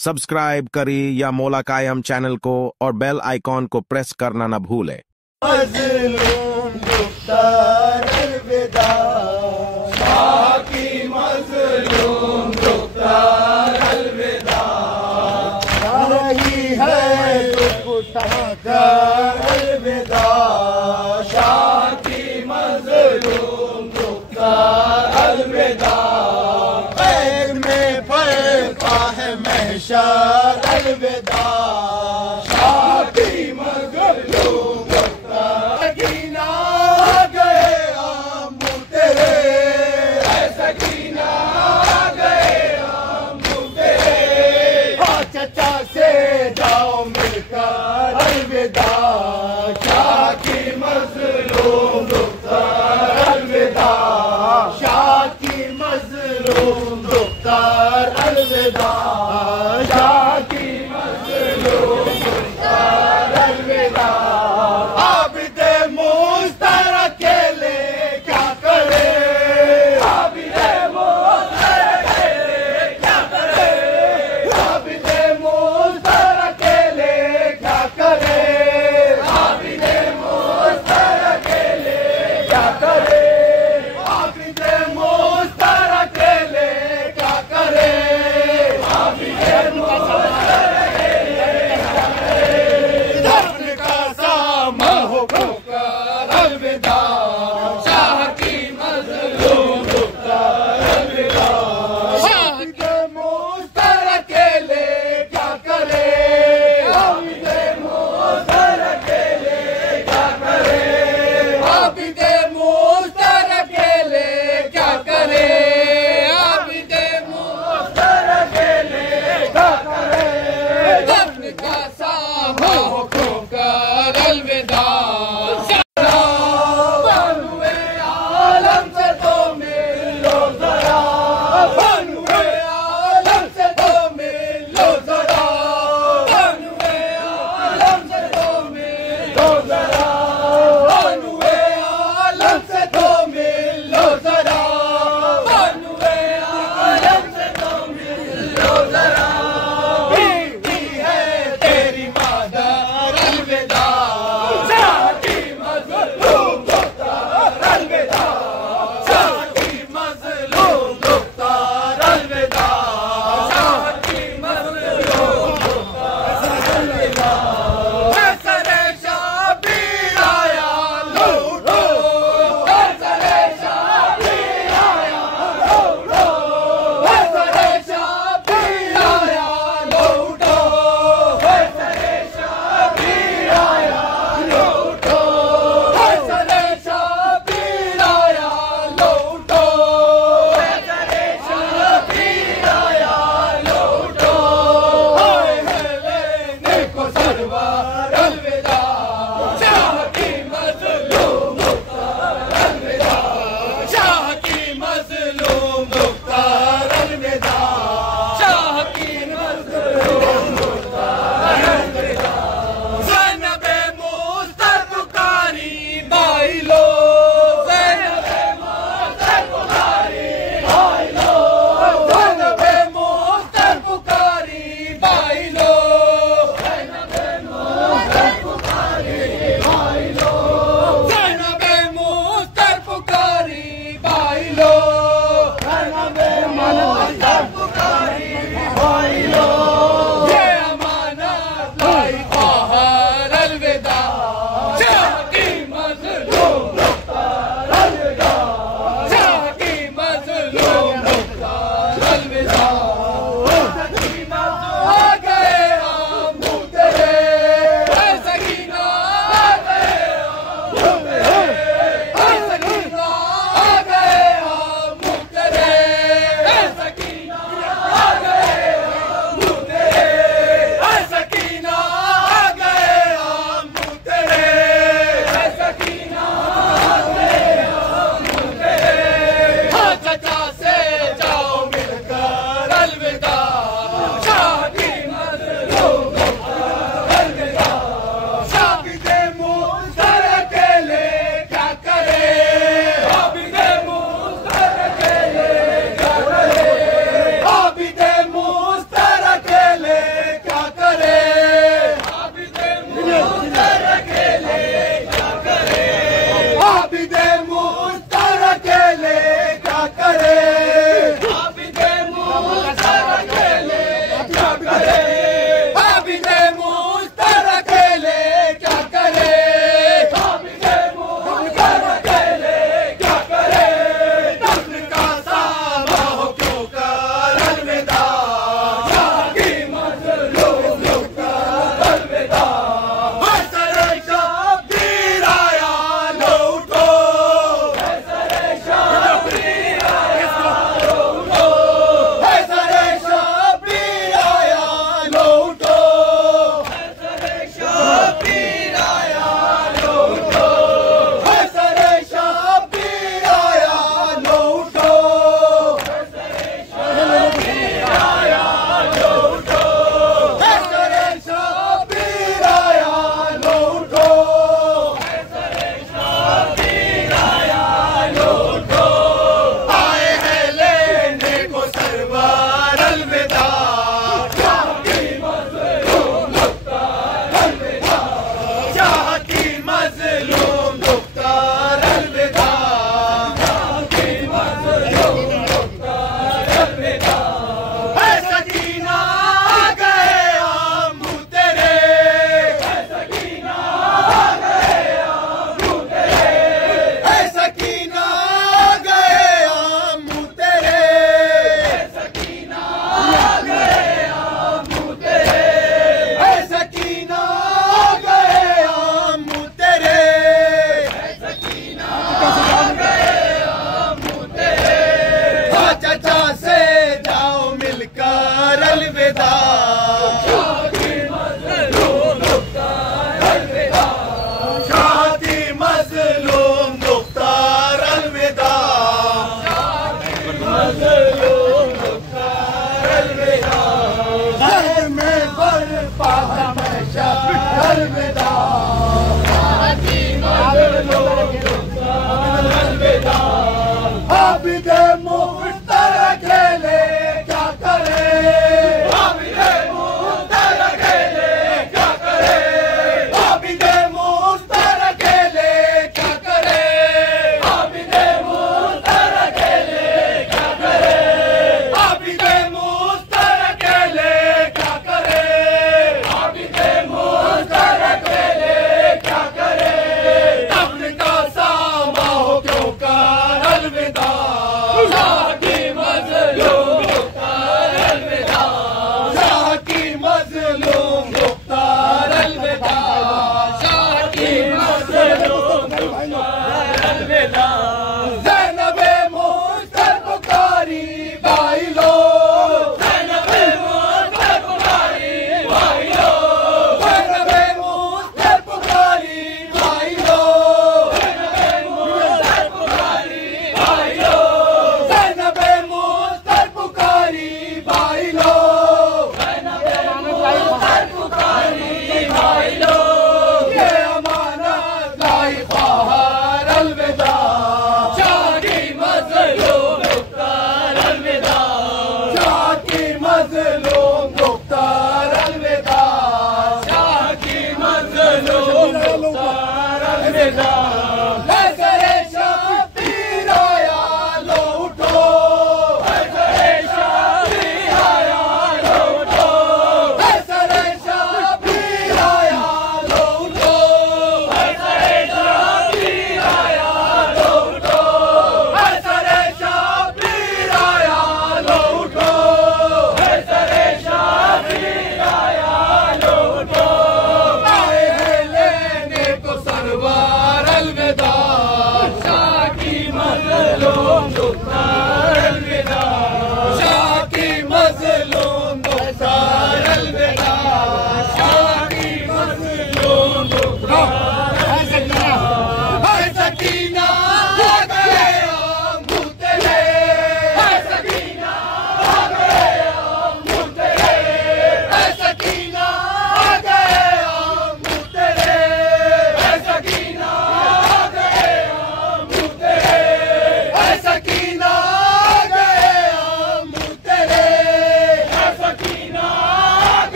Subscribe करें या मौला कायम चैनल को और बेल आइकॉन को प्रेस करना न भूलें। मज़लूम दुख्तार अलविदा, शाह की मज़लूम दुख्तार अलविदा, रही है दुख उठाकर अलविदा, शाह की मज़लूम दुख्तार अलविदा, पैर में फरका है महशर अलविदा, शाह की मज़लूम अलविदा, शाह की मज़लूम दुख्तार अलविदा, शाह की मज़लूम दुख्तार अलविदा, शाह की मज़लूम दुख्तार अलविदा। आबिदे मुस्तर अकेले क्या करे, आबिदे मुस्तर अकेले क्या करे, आबिदे मुस्तर अकेले क्या करे, आबिदे मुस्तर अकेले क्या करे, आबिदे मुस्तर अकेले क्या करे, आबिदे करे, हाबिजे मुश्तर अकेले क्या करे, हाबिजे मुश्तर अकेले क्या करे, दफ्न का सामा हो क्यों कर अलविदा, शाह की मजलूम कर अलविदा, हर सरे शब्बीर आया लो उठो, हर सरे शब्बीर आया लो उठो, हर सरे शब्बीर आया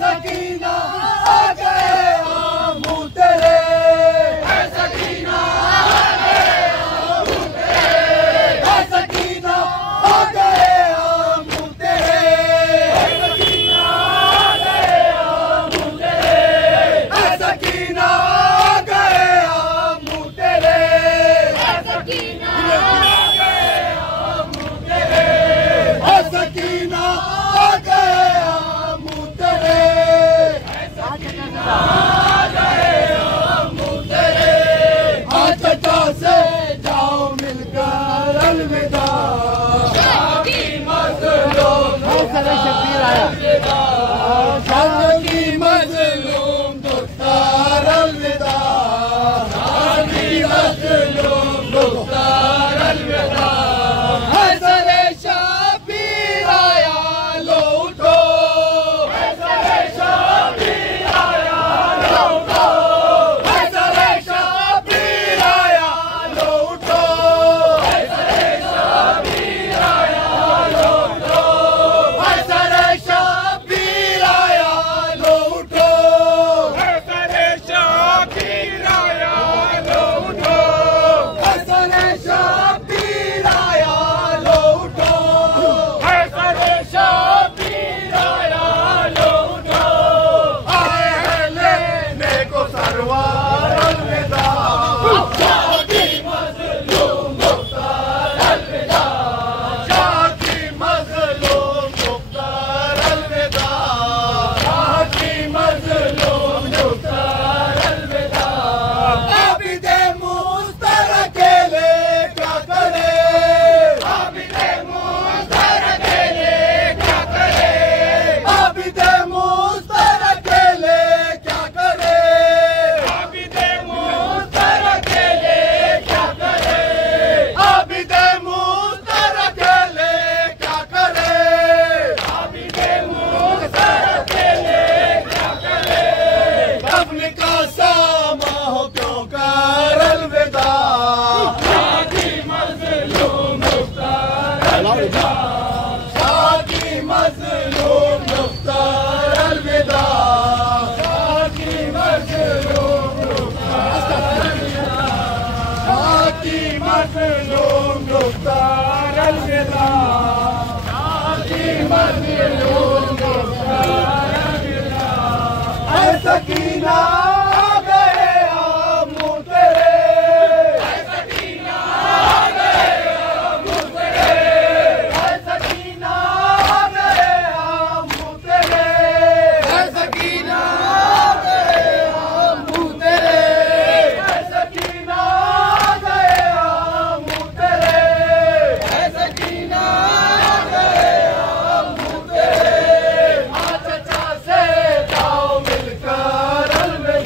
सकीना आ गए आमू तेरे, सकीना आ गए आमू तेरे, सकीना आ गए आमू तेरे, सकीना आ गए आमू तेरे, सकीना आ गए आमू तेरे, सकीना आ गए आमू तेरे, सकीना आ गए आमू तेरे, सकीना आ गए आमू तेरे, चचा से जाओ मिलकर अलविदा, शादी मजलूम अलविदा, शादी मजलूम दुख्तार अलविदा, शादी मजलूम दुख्तार अलविदा, हज़रे शबीर आया लो उठो, हज़रे शबीर आया लो उठो, हज़रे शबीर आया लो उठो, हज़रे शबीर आया लो उठो, हज़रे शबीर आया लो उठो, हज़रे शबीर आया लो उठो, हज़रे शबीर आया लो उठो, हज़रे शबीर आया लो उठो, आए हैं लेने को सरवार अलविदा, शादी मजलूम मुख्तार अलविदा, शादी मजलूम मुख्तार अलविदा, शादी मजलूम मुख्तार अलविदा, आबिदे मुस्तर अकेले क्या करे, आबिदे मुस्तर अकेले क्या करे, आबिदे मुस्तर अकेले क्या करे, आबिदे मुस्तर अकेले क्या करे, आबिदे मुस्तर अकेले क्या करे, आबिदे मुस्तर अकेले क्या करे, दफन का सामा हो क्यों कर अलविदा, शादी मजलूम मुख्तार अलविदा, शादी मजलूम मुख्तार अलविदा, शादी मजलूम मुख्तार अलविदा, शादी मजलूम मुख्तार अलविदा, शादी मजलूम मुख्तार अलविदा, सकीना आ गए आमू तेरे, सकीना आ गए आमू तेरे, सकीना आ गए आमू तेरे, सकीना आ गए आमू तेरे, सकीना आ गए आमू तेरे, सकीना आ गए आमू तेरे, चचा से जाओ मिलकर अलविदा।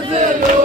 मजलूम